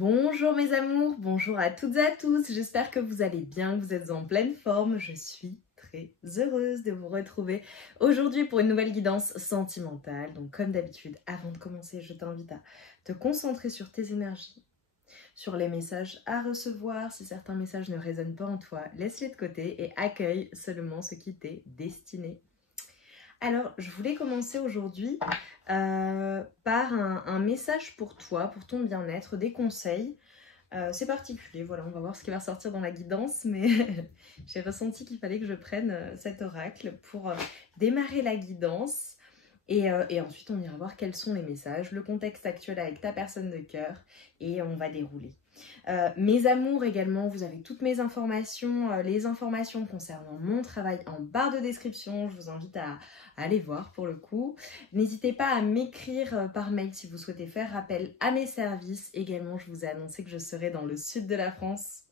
Bonjour mes amours, bonjour à toutes et à tous, j'espère que vous allez bien, que vous êtes en pleine forme. Je suis très heureuse de vous retrouver aujourd'hui pour une nouvelle guidance sentimentale. Donc comme d'habitude, avant de commencer, je t'invite à te concentrer sur tes énergies, sur les messages à recevoir. Si certains messages ne résonnent pas en toi, laisse-les de côté et accueille seulement ce qui t'est destiné. Alors, je voulais commencer aujourd'hui par un message pour toi, pour ton bien-être, des conseils. C'est particulier, voilà, on va voir ce qui va ressortir dans la guidance, mais j'ai ressenti qu'il fallait que je prenne cet oracle pour démarrer la guidance. Et ensuite, on ira voir quels sont les messages, le contexte actuel avec ta personne de cœur, et on va dérouler. Mes amours également, vous avez toutes mes informations, les informations concernant mon travail en barre de description. Je vous invite à aller voir pour le coup. N'hésitez pas à m'écrire par mail si vous souhaitez faire appel à mes services. Également, je vous ai annoncé que je serai dans le sud de la France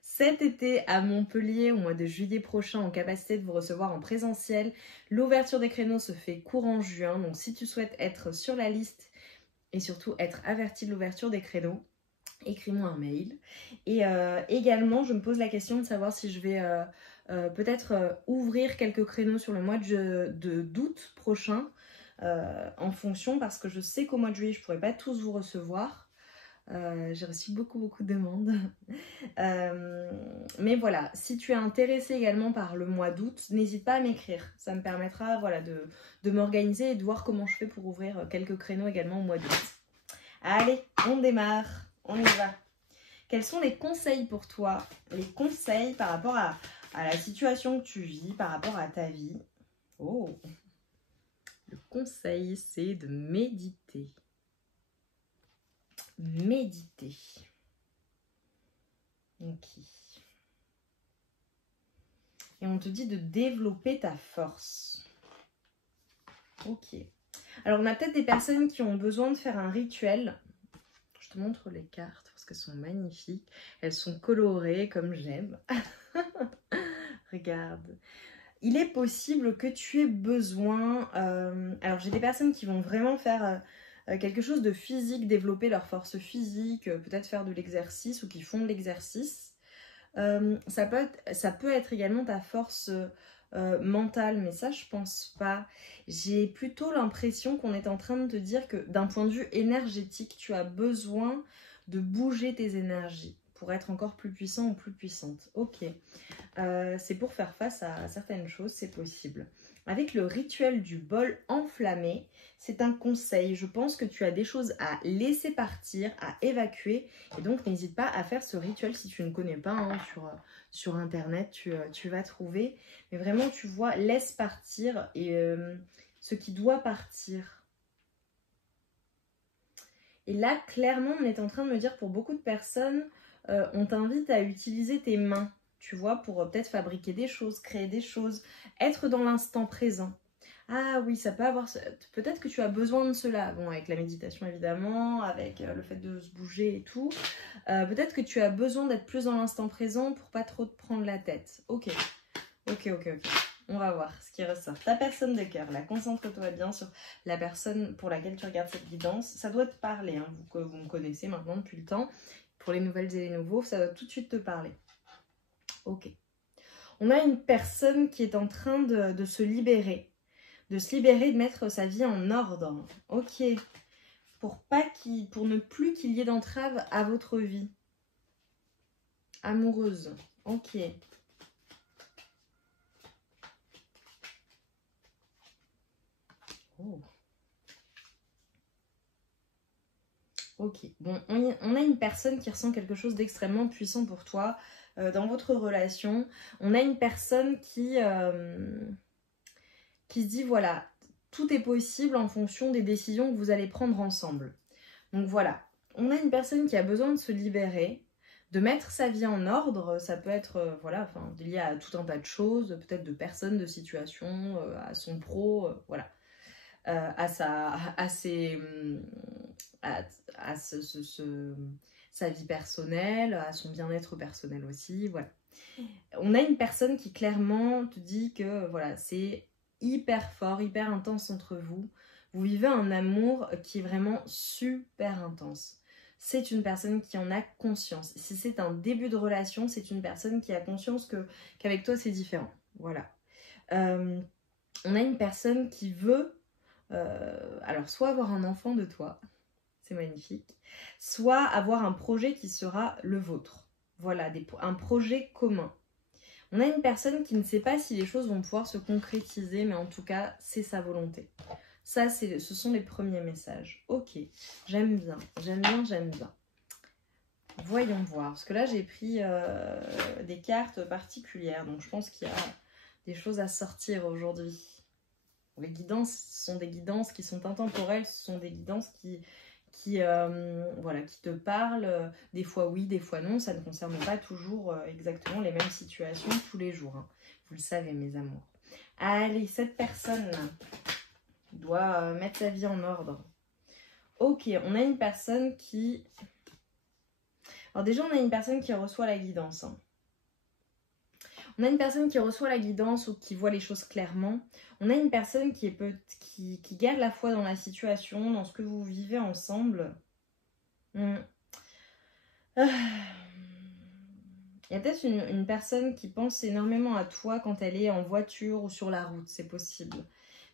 cet été à Montpellier au mois de juillet prochain, en capacité de vous recevoir en présentiel. L'ouverture des créneaux se fait courant juin, donc si tu souhaites être sur la liste et surtout être averti de l'ouverture des créneaux, écris-moi un mail. Et également, je me pose la question de savoir si je vais peut-être ouvrir quelques créneaux sur le mois d'août prochain, en fonction, parce que je sais qu'au mois de juillet, je ne pourrai pas tous vous recevoir. J'ai reçu beaucoup de demandes. Mais voilà, si tu es intéressé également par le mois d'août, n'hésite pas à m'écrire. Ça me permettra voilà, de m'organiser et de voir comment je fais pour ouvrir quelques créneaux également au mois d'août. Allez, on démarre, on y va. Quels sont les conseils pour toi? Les conseils par rapport à la situation que tu vis, par rapport à ta vie. Oh, le conseil, c'est de méditer. Méditer. Ok. Et on te dit de développer ta force. Ok. Alors, on a peut-être des personnes qui ont besoin de faire un rituel. Je te montre les cartes parce qu'elles sont magnifiques. Elles sont colorées comme j'aime. Regarde. Il est possible que tu aies besoin... alors, j'ai des personnes qui vont vraiment faire quelque chose de physique, développer leur force physique, peut-être faire de l'exercice ou qui font de l'exercice. Ça peut être également ta force mentale, mais ça je pense pas. J'ai plutôt l'impression qu'on est en train de te dire que d'un point de vue énergétique, tu as besoin de bouger tes énergies pour être encore plus puissant ou plus puissante. Ok, c'est pour faire face à certaines choses, c'est possible. Avec le rituel du bol enflammé, c'est un conseil. Je pense que tu as des choses à laisser partir, à évacuer. Et donc, n'hésite pas à faire ce rituel si tu ne connais pas. Hein, sur Internet, tu vas trouver. Mais vraiment, tu vois, laisse partir et ce qui doit partir. Et là, clairement, on est en train de me dire pour beaucoup de personnes, on t'invite à utiliser tes mains. Tu vois, pour peut-être fabriquer des choses, créer des choses, être dans l'instant présent. Ah oui, ça peut avoir... Peut-être que tu as besoin de cela. Bon, avec la méditation évidemment, avec le fait de se bouger et tout. Peut-être que tu as besoin d'être plus dans l'instant présent pour pas trop te prendre la tête. Ok. On va voir ce qui ressort. Ta personne de cœur, là, concentre-toi bien sur la personne pour laquelle tu regardes cette guidance. Ça doit te parler, hein, vous me connaissez maintenant depuis le temps. Pour les nouvelles et les nouveaux, ça doit tout de suite te parler. Ok. On a une personne qui est en train de se libérer. De se libérer, de mettre sa vie en ordre. Ok. Pour ne plus qu'il y ait d'entrave à votre vie. Amoureuse. Ok. Oh. Ok, bon, on a une personne qui ressent quelque chose d'extrêmement puissant pour toi dans votre relation. On a une personne qui se dit, voilà, tout est possible en fonction des décisions que vous allez prendre ensemble. Donc voilà, on a une personne qui a besoin de se libérer, de mettre sa vie en ordre. Ça peut être voilà, enfin, lié à tout un tas de choses, peut-être de personnes, de situations, à son pro, voilà. À sa vie personnelle, à son bien-être personnel aussi, voilà. On a une personne qui clairement te dit que voilà, c'est hyper fort, hyper intense entre vous. Vous vivez un amour qui est vraiment super intense. c'est une personne qui en a conscience. Si c'est un début de relation, c'est une personne qui a conscience qu'avec toi c'est différent. Voilà. On a une personne qui veut, alors soit avoir un enfant de toi, c'est magnifique, soit avoir un projet qui sera le vôtre. Voilà, un projet commun. On a une personne qui ne sait pas si les choses vont pouvoir se concrétiser, mais en tout cas, c'est sa volonté. Ça, ce sont les premiers messages. Ok, j'aime bien, j'aime bien, j'aime bien. Voyons voir, parce que là, j'ai pris des cartes particulières, donc je pense qu'il y a des choses à sortir aujourd'hui. Les guidances sont des guidances qui sont intemporelles, ce sont des guidances voilà, qui te parlent, des fois oui, des fois non, ça ne concerne pas toujours exactement les mêmes situations tous les jours, hein. Vous le savez mes amours. Allez, cette personne doit mettre sa vie en ordre. Ok, on a une personne qui... Alors déjà, on a une personne qui reçoit la guidance, hein. On a une personne qui reçoit la guidance ou qui voit les choses clairement. On a une personne qui garde la foi dans la situation, dans ce que vous vivez ensemble. Il y a peut-être une personne qui pense énormément à toi quand elle est en voiture ou sur la route, c'est possible.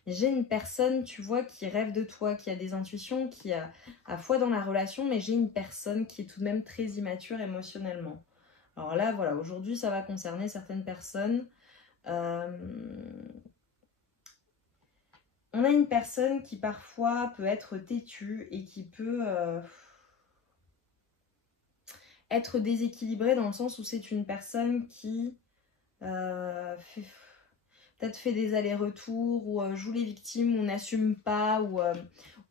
Mais j'ai une personne, tu vois, qui rêve de toi, qui a des intuitions, qui a foi dans la relation, mais j'ai une personne qui est tout de même très immature émotionnellement. Alors là, voilà, aujourd'hui, ça va concerner certaines personnes. On a une personne qui parfois peut être têtue et qui peut être déséquilibrée dans le sens où c'est une personne qui peut-être fait des allers-retours ou joue les victimes ou n'assume pas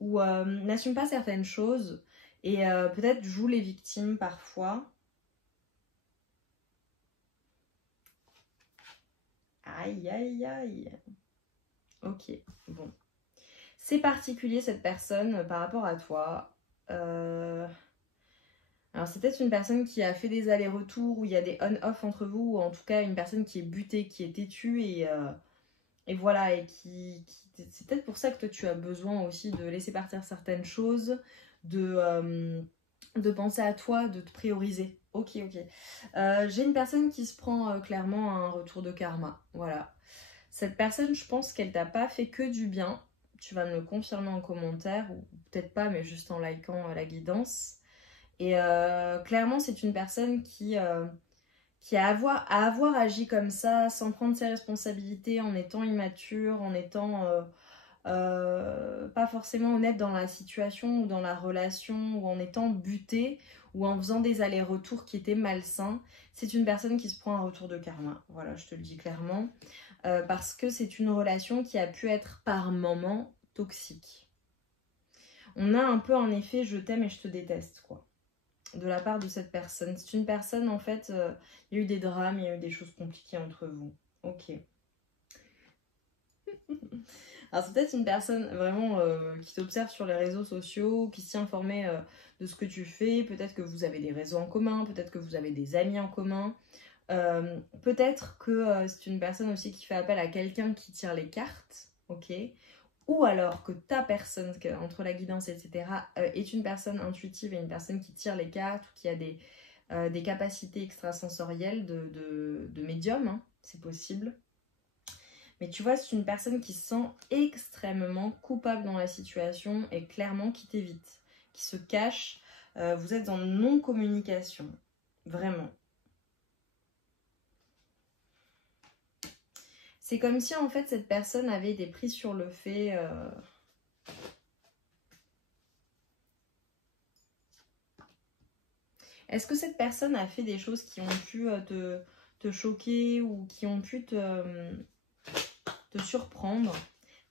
ou n'assume pas certaines choses et peut-être joue les victimes parfois. Aïe, aïe, aïe. Ok, bon. C'est particulier cette personne par rapport à toi. Alors c'est peut-être une personne qui a fait des allers-retours où il y a des on-off entre vous, ou en tout cas une personne qui est butée, qui est têtue et voilà, et c'est peut-être pour ça que toi tu as besoin aussi de laisser partir certaines choses, de penser à toi, de te prioriser. Ok. J'ai une personne qui se prend clairement un retour de karma. Voilà. Cette personne, je pense qu'elle t'a pas fait que du bien. Tu vas me le confirmer en commentaire, ou peut-être pas, mais juste en likant la guidance. Et clairement, c'est une personne qui a avoir agi comme ça, sans prendre ses responsabilités, en étant immature, en étant pas forcément honnête dans la situation ou dans la relation, ou en étant butée, ou en faisant des allers-retours qui étaient malsains. C'est une personne qui se prend un retour de karma. Voilà, je te le dis clairement. Parce que c'est une relation qui a pu être par moments toxique. On a un peu un effet je t'aime et je te déteste, quoi, de la part de cette personne. C'est une personne, en fait, il y a eu des drames, il y a eu des choses compliquées entre vous. Ok. Alors c'est peut-être une personne vraiment qui t'observe sur les réseaux sociaux, qui s'y informait de ce que tu fais. Peut-être que vous avez des réseaux en commun, peut-être que vous avez des amis en commun. Peut-être que c'est une personne aussi qui fait appel à quelqu'un qui tire les cartes, ok, ou alors que ta personne, entre la guidance, etc., est une personne intuitive et une personne qui tire les cartes ou qui a des capacités extrasensorielles de médium, hein, c'est possible. Mais tu vois, c'est une personne qui se sent extrêmement coupable dans la situation et clairement qui t'évite, qui se cache. Vous êtes en non-communication, vraiment. C'est comme si en fait cette personne avait été prise sur le fait... Est-ce que cette personne a fait des choses qui ont pu te choquer ou qui ont pu te surprendre?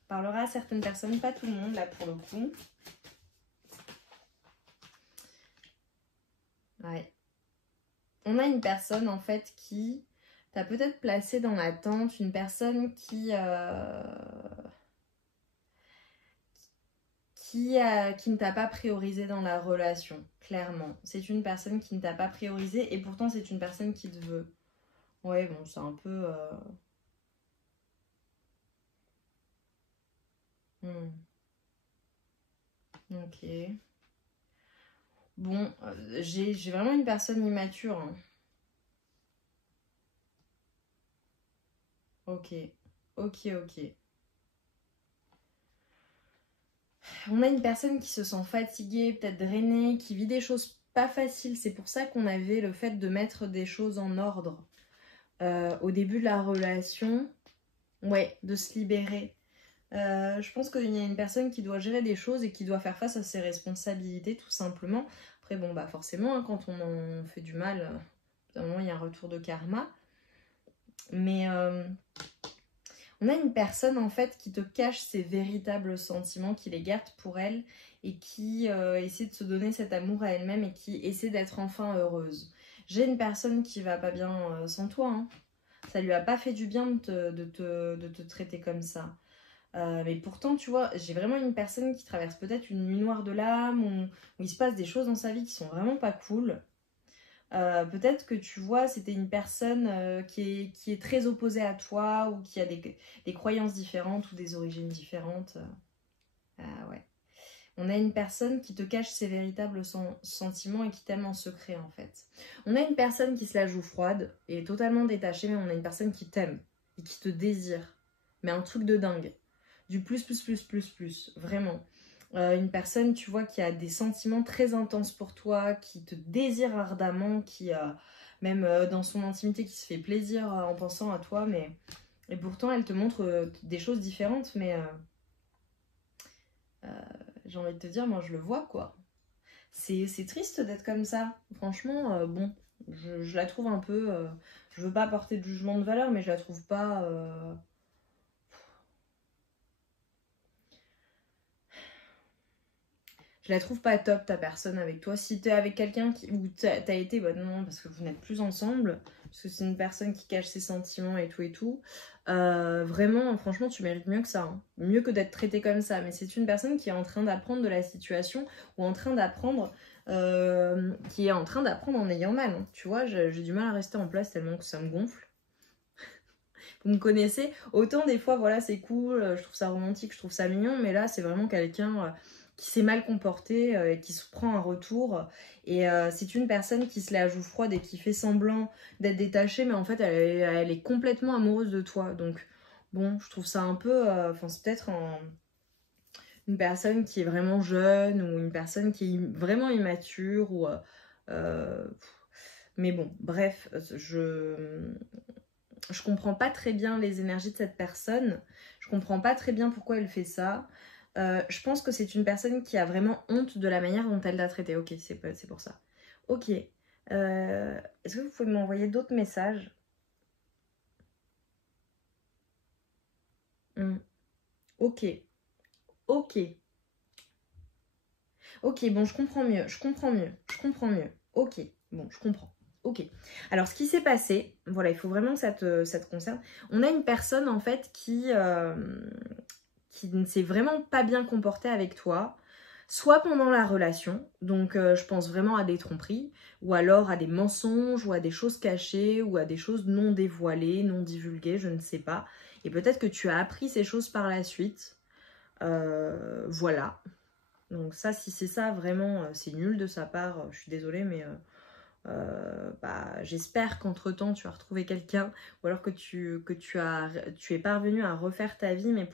Parlera à certaines personnes, pas tout le monde là pour le coup. Ouais. On a une personne en fait qui t'a peut-être placé dans l'attente, une personne qui ne t'a pas priorisé dans la relation, clairement. C'est une personne qui ne t'a pas priorisé et pourtant c'est une personne qui te veut. Ouais, bon, c'est un peu... Ok. Bon, j'ai vraiment une personne immature, hein. Ok, ok, ok. On a une personne qui se sent fatiguée, peut-être drainée, qui vit des choses pas faciles. C'est pour ça qu'on avait le fait de mettre des choses en ordre au début de la relation. Ouais, de se libérer. Je pense qu'il y a une personne qui doit gérer des choses et qui doit faire face à ses responsabilités, tout simplement. Après, bon, bah forcément, hein, quand on en fait du mal, à un moment, il y a un retour de karma. Mais on a une personne, en fait, qui te cache ses véritables sentiments, qui les garde pour elle et qui essaie de se donner cet amour à elle-même et qui essaie d'être enfin heureuse. J'ai une personne qui va pas bien sans toi, hein. Ça lui a pas fait du bien de te traiter comme ça. Mais pourtant, tu vois, j'ai vraiment une personne qui traverse peut-être une nuit noire de l'âme où il se passe des choses dans sa vie qui sont vraiment pas cool. Peut-être que tu vois, c'était une personne qui est très opposée à toi ou qui a des croyances différentes ou des origines différentes. Ouais. On a une personne qui te cache ses véritables sentiments et qui t'aime en secret en fait. On a une personne qui se la joue froide et totalement détachée, mais on a une personne qui t'aime et qui te désire. Mais un truc de dingue. Du plus, vraiment. Une personne, tu vois, qui a des sentiments très intenses pour toi, qui te désire ardemment, qui même dans son intimité, qui se fait plaisir en pensant à toi, mais et pourtant elle te montre des choses différentes, mais j'ai envie de te dire, moi je le vois quoi. C'est triste d'être comme ça. Franchement, bon, je la trouve un peu. Je veux pas porter de jugement de valeur, mais je la trouve pas. Je la trouve pas top ta personne avec toi. Si t'es avec quelqu'un où t'as été, bah non, parce que vous n'êtes plus ensemble, parce que c'est une personne qui cache ses sentiments et tout et tout. Vraiment, franchement, tu mérites mieux que ça, hein. Mieux que d'être traité comme ça. Mais c'est une personne qui est en train d'apprendre de la situation ou en train d'apprendre, qui est en train d'apprendre en ayant mal, hein. Tu vois, j'ai du mal à rester en place tellement que ça me gonfle. Vous me connaissez, autant des fois, voilà, c'est cool, je trouve ça romantique, je trouve ça mignon, mais là, c'est vraiment quelqu'un qui s'est mal comporté et qui se prend un retour. Et c'est une personne qui se la joue froide et qui fait semblant d'être détachée, mais en fait, elle est complètement amoureuse de toi. Donc, bon, je trouve ça un peu. Enfin, c'est peut-être une personne qui est vraiment jeune ou une personne qui est vraiment immature. Mais bon, bref, je comprends pas très bien les énergies de cette personne. Je comprends pas très bien pourquoi elle fait ça. Je pense que c'est une personne qui a vraiment honte de la manière dont elle l'a traité. Ok, c'est pour ça. Ok. Est-ce que vous pouvez m'envoyer d'autres messages? Ok. Ok. Ok, bon, je comprends mieux. Je comprends mieux. Je comprends mieux. Ok. Bon, je comprends. Ok. Alors, ce qui s'est passé, voilà, il faut vraiment que ça te concerne. On a une personne, en fait, qui ne s'est vraiment pas bien comporté avec toi, soit pendant la relation, donc je pense vraiment à des tromperies, ou alors à des mensonges, ou à des choses cachées, ou à des choses non dévoilées, non divulguées, je ne sais pas. Et peut-être que tu as appris ces choses par la suite. Voilà. Donc ça, si c'est ça, vraiment, c'est nul de sa part. Je suis désolée, mais bah, j'espère qu'entre-temps, tu as retrouvé quelqu'un, ou alors que tu es parvenu à refaire ta vie, mais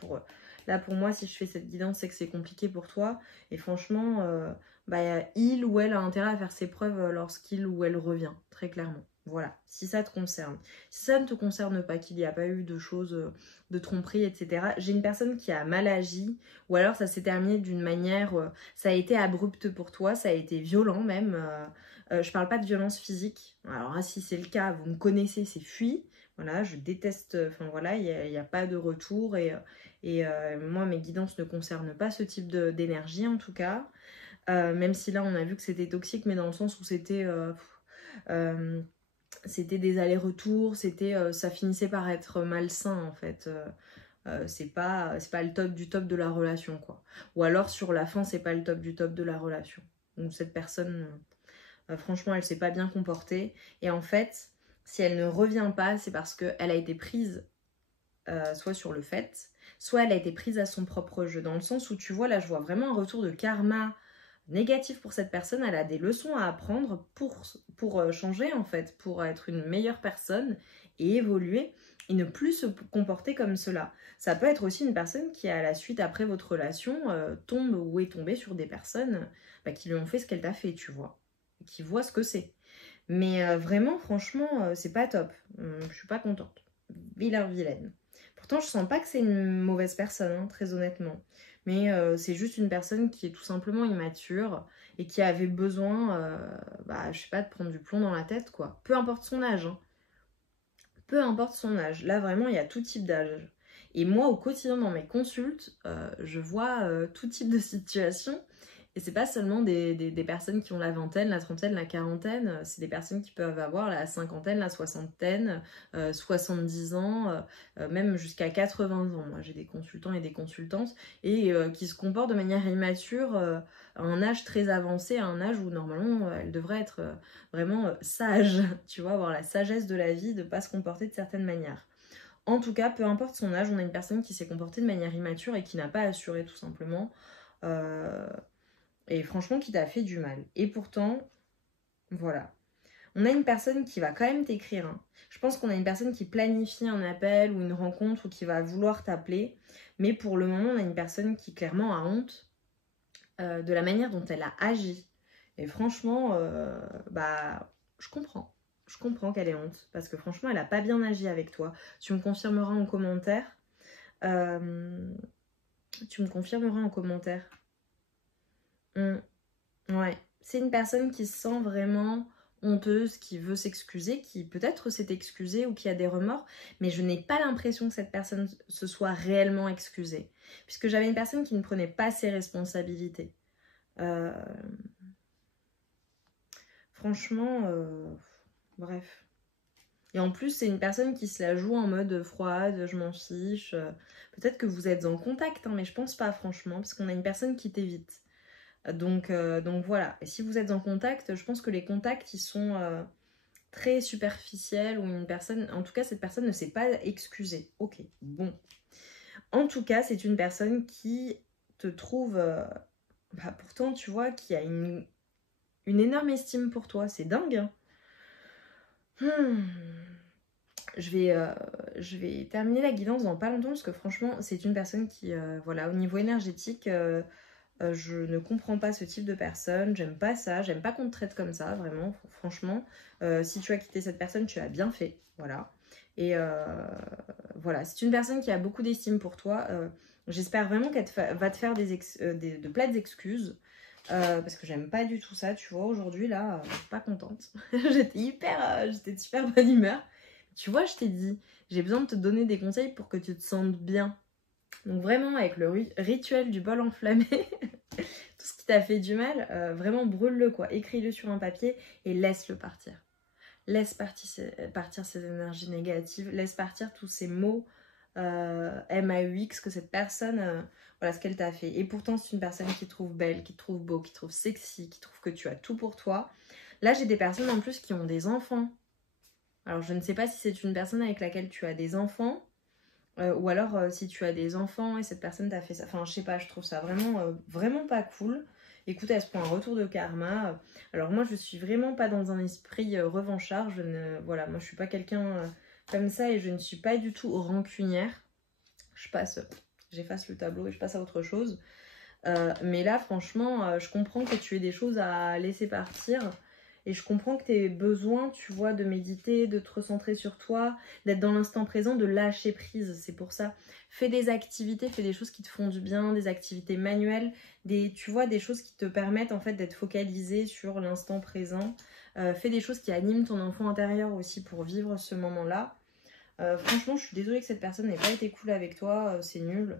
là, pour moi, si je fais cette guidance, c'est que c'est compliqué pour toi. Et franchement, bah, il ou elle a intérêt à faire ses preuves lorsqu'il ou elle revient, très clairement. Voilà, si ça te concerne. Si ça ne te concerne pas, qu'il n'y a pas eu de choses de tromperie, etc. J'ai une personne qui a mal agi, ou alors ça s'est terminé d'une manière, ça a été abrupt pour toi, ça a été violent même. Je parle pas de violence physique. Alors si c'est le cas, vous me connaissez, c'est fui. Voilà, je déteste, enfin voilà, il n'y a pas de retour moi, mes guidances ne concernent pas ce type d'énergie en tout cas. Même si là, on a vu que c'était toxique, mais dans le sens où c'était des allers-retours, ça finissait par être malsain en fait. C'est pas le top du top de la relation quoi. Ou alors sur la fin, c'est pas le top du top de la relation. Donc cette personne, franchement, elle s'est pas bien comportée. Et en fait, si elle ne revient pas, c'est parce qu'elle a été prise soit sur le fait, soit elle a été prise à son propre jeu. Dans le sens où tu vois, là, je vois vraiment un retour de karma négatif pour cette personne, elle a des leçons à apprendre pour changer en fait, pour être une meilleure personne et évoluer et ne plus se comporter comme cela. Ça peut être aussi une personne qui, à la suite, après votre relation, tombe ou est tombée sur des personnes qui lui ont fait ce qu'elle t'a fait, tu vois, qui voient ce que c'est. Mais vraiment, franchement, c'est pas top. Je suis pas contente. Vilaine. Pourtant, je sens pas que c'est une mauvaise personne, hein, très honnêtement. Mais c'est juste une personne qui est tout simplement immature et qui avait besoin, je sais pas, de prendre du plomb dans la tête, quoi. Peu importe son âge, hein. Peu importe son âge. Là, vraiment, il y a tout type d'âge. Et moi, au quotidien, dans mes consultes, je vois tout type de situation. Et c'est pas seulement des personnes qui ont la vingtaine, la trentaine, la quarantaine, c'est des personnes qui peuvent avoir la cinquantaine, la soixantaine, 70 ans, même jusqu'à 80 ans. Moi, j'ai des consultants et des consultantes et qui se comportent de manière immature à un âge très avancé, à un âge où normalement elles devraient être vraiment sages, tu vois, avoir la sagesse de la vie, de pas se comporter de certaines manières. En tout cas, peu importe son âge, on a une personne qui s'est comportée de manière immature et qui n'a pas assuré tout simplement. Et franchement, qui t'a fait du mal. Et pourtant, voilà. On a une personne qui va quand même t'écrire. Hein. Je pense qu'on a une personne qui planifie un appel ou une rencontre ou qui va vouloir t'appeler. Mais pour le moment, on a une personne qui clairement a honte de la manière dont elle a agi. Et franchement, je comprends. Je comprends qu'elle ait honte. Parce que franchement, elle n'a pas bien agi avec toi. Tu me confirmeras en commentaire. Tu me confirmeras en commentaire. Ouais, c'est une personne qui se sent vraiment honteuse, qui veut s'excuser, qui peut-être s'est excusée ou qui a des remords, mais je n'ai pas l'impression que cette personne se soit réellement excusée, puisque j'avais une personne qui ne prenait pas ses responsabilités. Franchement, bref. Et en plus, c'est une personne qui se la joue en mode froide, je m'en fiche. Peut-être que vous êtes en contact, hein, mais je pense pas, franchement, parce qu'on a une personne qui t'évite. Donc voilà, et si vous êtes en contact, je pense que les contacts, ils sont très superficiels, ou une personne, en tout cas, cette personne ne s'est pas excusée. Ok, bon. En tout cas, c'est une personne qui te trouve, pourtant, tu vois, qui a une énorme estime pour toi. C'est dingue, hein. Je vais terminer la guidance dans pas longtemps, parce que franchement, c'est une personne qui, voilà, au niveau énergétique... je ne comprends pas ce type de personne, j'aime pas ça, j'aime pas qu'on te traite comme ça, vraiment, franchement. Si tu as quitté cette personne, tu as bien fait, voilà. Et voilà, c'est une personne qui a beaucoup d'estime pour toi. J'espère vraiment qu'elle va te faire de plates excuses. Parce que j'aime pas du tout ça, tu vois, aujourd'hui, là, je suis pas contente. J'étais de super bonne humeur. Tu vois, je t'ai dit, j'ai besoin de te donner des conseils pour que tu te sentes bien. Donc vraiment, avec le rituel du bol enflammé, tout ce qui t'a fait du mal, vraiment brûle-le, quoi. Écris-le sur un papier et laisse-le partir. Laisse partir ces énergies négatives, laisse partir tous ces mots MAUX que cette personne, voilà ce qu'elle t'a fait. Et pourtant, c'est une personne qui te trouve belle, qui te trouve beau, qui te trouve sexy, qui trouve que tu as tout pour toi. Là, j'ai des personnes en plus qui ont des enfants. Alors, je ne sais pas si c'est une personne avec laquelle tu as des enfants. Ou alors si tu as des enfants et cette personne t'a fait ça, enfin je sais pas, je trouve ça vraiment pas cool. Écoute, elle se prend un retour de karma. Alors moi je suis vraiment pas dans un esprit revanchard, voilà, moi je suis pas quelqu'un comme ça et je ne suis pas du tout rancunière. J'efface le tableau et je passe à autre chose. Mais là franchement je comprends que tu aies des choses à laisser partir. Et je comprends que tu aies besoin, tu vois, de méditer, de te recentrer sur toi, d'être dans l'instant présent, de lâcher prise. C'est pour ça. Fais des activités, fais des choses qui te font du bien, des activités manuelles, tu vois, des choses qui te permettent en fait d'être focalisé sur l'instant présent. Fais des choses qui animent ton enfant intérieur aussi pour vivre ce moment-là. Franchement, je suis désolée que cette personne n'ait pas été cool avec toi, c'est nul.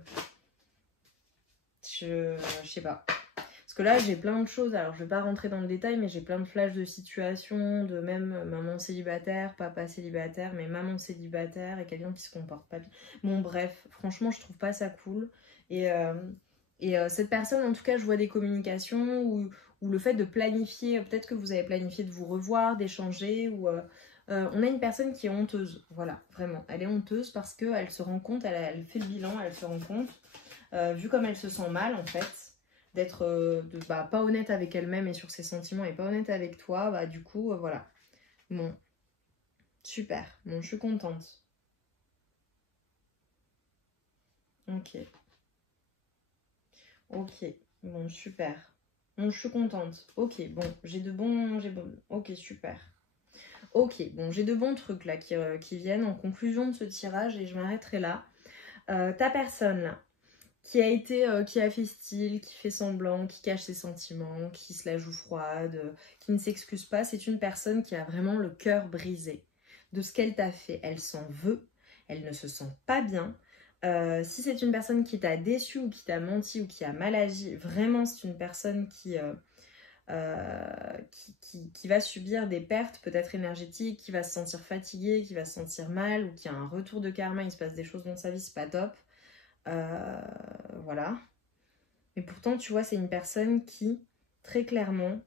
Je sais pas. Parce que là, j'ai plein de choses, alors je vais pas rentrer dans le détail, mais j'ai plein de flashs de situations, de même maman célibataire, papa célibataire, mais maman célibataire et quelqu'un qui se comporte pas bien. Bon, bref, franchement, je trouve pas ça cool. Et cette personne, en tout cas, je vois des communications ou le fait de planifier, peut-être que vous avez planifié de vous revoir, d'échanger, ou on a une personne qui est honteuse, voilà, vraiment. Elle est honteuse parce qu'elle se rend compte, elle fait le bilan, elle se rend compte, vu comme elle se sent mal, en fait. d'être pas honnête avec elle-même et sur ses sentiments et pas honnête avec toi, bah du coup, voilà. Bon, super. Bon, je suis contente. Ok. Ok. Bon, super. Bon, je suis contente. Ok, bon, Ok, super. Ok, bon, j'ai de bons trucs là qui viennent en conclusion de ce tirage et je m'arrêterai là. Ta personne là, qui a fait style, qui fait semblant, qui cache ses sentiments, qui se la joue froide, qui ne s'excuse pas, c'est une personne qui a vraiment le cœur brisé de ce qu'elle t'a fait. Elle s'en veut, elle ne se sent pas bien. Si c'est une personne qui t'a déçu ou qui t'a menti ou qui a mal agi, vraiment c'est une personne qui va subir des pertes peut-être énergétiques, qui va se sentir fatiguée, qui va se sentir mal ou qui a un retour de karma, il se passe des choses dans sa vie, c'est pas top. Voilà. Mais pourtant, tu vois, c'est une personne qui, très clairement,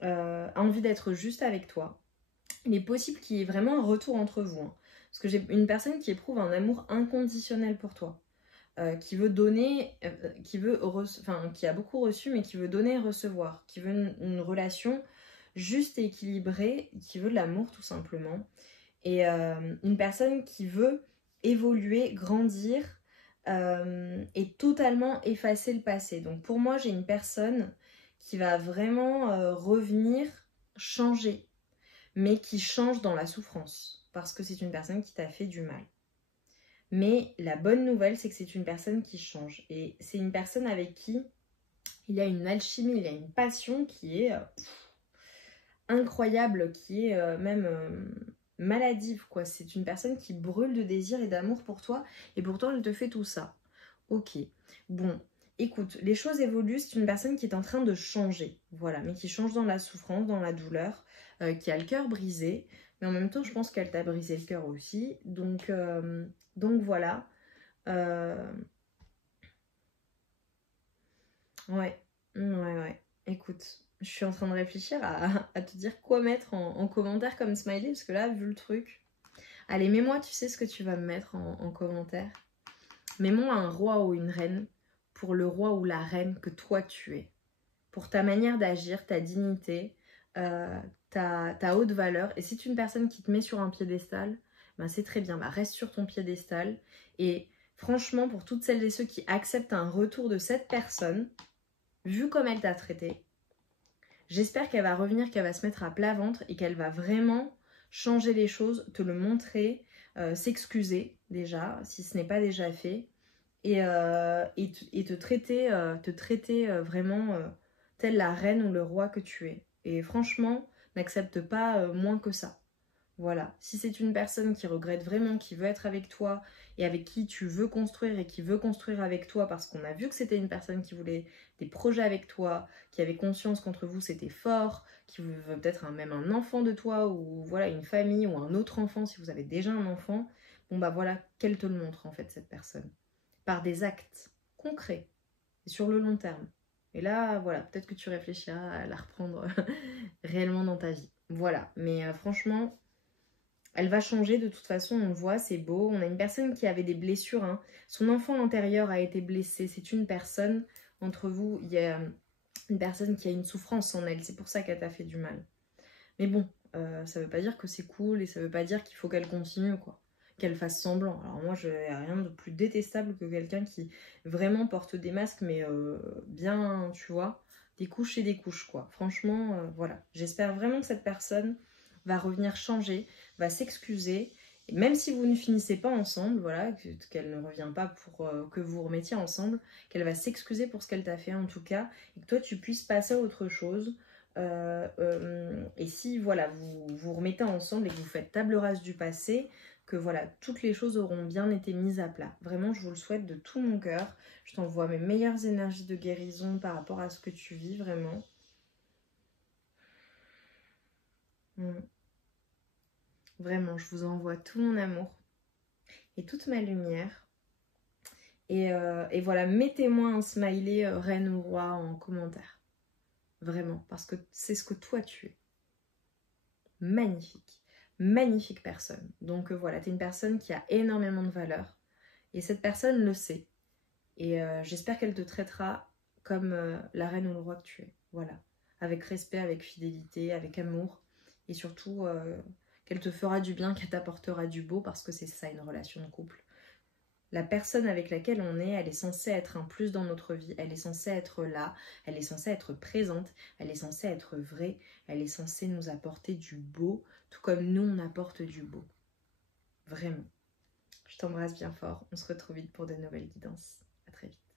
a envie d'être juste avec toi. Il est possible qu'il y ait vraiment un retour entre vous. Hein. Parce que j'ai une personne qui éprouve un amour inconditionnel pour toi. Qui veut donner, qui a beaucoup reçu, mais qui veut donner et recevoir. Qui veut une relation juste et équilibrée, qui veut de l'amour tout simplement. Et une personne qui veut évoluer, grandir et totalement effacer le passé. Donc pour moi, j'ai une personne qui va vraiment revenir, changer, mais qui change dans la souffrance, parce que c'est une personne qui t'a fait du mal. Mais la bonne nouvelle, c'est que c'est une personne qui change. Et c'est une personne avec qui il y a une alchimie, il y a une passion qui est incroyable, qui est même maladive, quoi. C'est une personne qui brûle de désir et d'amour pour toi, et pourtant elle te fait tout ça. Ok, bon, écoute, les choses évoluent, c'est une personne qui est en train de changer, voilà, mais qui change dans la souffrance, dans la douleur, qui a le cœur brisé, mais en même temps, je pense qu'elle t'a brisé le cœur aussi, donc voilà. Euh, ouais, ouais, écoute, je suis en train de réfléchir à te dire quoi mettre en commentaire comme smiley, parce que là, vu le truc... Allez, mets-moi, tu sais ce que tu vas me mettre en commentaire. Mets-moi un roi ou une reine pour le roi ou la reine que toi tu es. Pour ta manière d'agir, ta dignité, ta haute valeur. Et si tu es une personne qui te met sur un piédestal, ben c'est très bien, ben reste sur ton piédestal. Et franchement, pour toutes celles et ceux qui acceptent un retour de cette personne, vu comme elle t'a traité, j'espère qu'elle va revenir, qu'elle va se mettre à plat ventre et qu'elle va vraiment changer les choses, te le montrer, s'excuser déjà, si ce n'est pas déjà fait, et te traiter vraiment telle la reine ou le roi que tu es. Et franchement, n'accepte pas moins que ça. Voilà, si c'est une personne qui regrette vraiment, qui veut être avec toi et avec qui tu veux construire et qui veut construire avec toi parce qu'on a vu que c'était une personne qui voulait des projets avec toi, qui avait conscience qu'entre vous c'était fort, qui veut peut-être même un enfant de toi ou voilà une famille ou un autre enfant si vous avez déjà un enfant, bon bah voilà qu'elle te le montre en fait cette personne. Par des actes concrets et sur le long terme. Et là, voilà, peut-être que tu réfléchiras à la reprendre réellement dans ta vie. Voilà, mais franchement... Elle va changer de toute façon, on le voit, c'est beau. On a une personne qui avait des blessures. Hein. Son enfant intérieur a été blessé. C'est une personne, entre vous, il y a une personne qui a une souffrance en elle. C'est pour ça qu'elle t'a fait du mal. Mais bon, ça veut pas dire que c'est cool et ça veut pas dire qu'il faut qu'elle continue, quoi. Qu'elle fasse semblant. Alors moi, je n'ai rien de plus détestable que quelqu'un qui vraiment porte des masques, mais bien, tu vois, des couches et des couches, quoi. Franchement, voilà. J'espère vraiment que cette personne va revenir changer, va s'excuser, et même si vous ne finissez pas ensemble, voilà, qu'elle ne revient pas pour que vous remettiez ensemble, qu'elle va s'excuser pour ce qu'elle t'a fait en tout cas, et que toi tu puisses passer à autre chose. Et si voilà, vous remettez ensemble et que vous faites table rase du passé, que voilà, toutes les choses auront bien été mises à plat. Vraiment, je vous le souhaite de tout mon cœur. Je t'envoie mes meilleures énergies de guérison par rapport à ce que tu vis, vraiment. Vraiment, je vous envoie tout mon amour et toute ma lumière. Et voilà, mettez-moi un smiley reine ou roi en commentaire. Vraiment, parce que c'est ce que toi tu es. Magnifique. Magnifique personne. Donc voilà, tu es une personne qui a énormément de valeur. Et cette personne le sait. Et j'espère qu'elle te traitera comme la reine ou le roi que tu es. Voilà. Avec respect, avec fidélité, avec amour. Et surtout, qu'elle te fera du bien, qu'elle t'apportera du beau, parce que c'est ça une relation de couple. La personne avec laquelle on est, elle est censée être un plus dans notre vie, elle est censée être là, elle est censée être présente, elle est censée être vraie, elle est censée nous apporter du beau, tout comme nous on apporte du beau. Vraiment. Je t'embrasse bien fort, on se retrouve vite pour de nouvelles guidances. À très vite.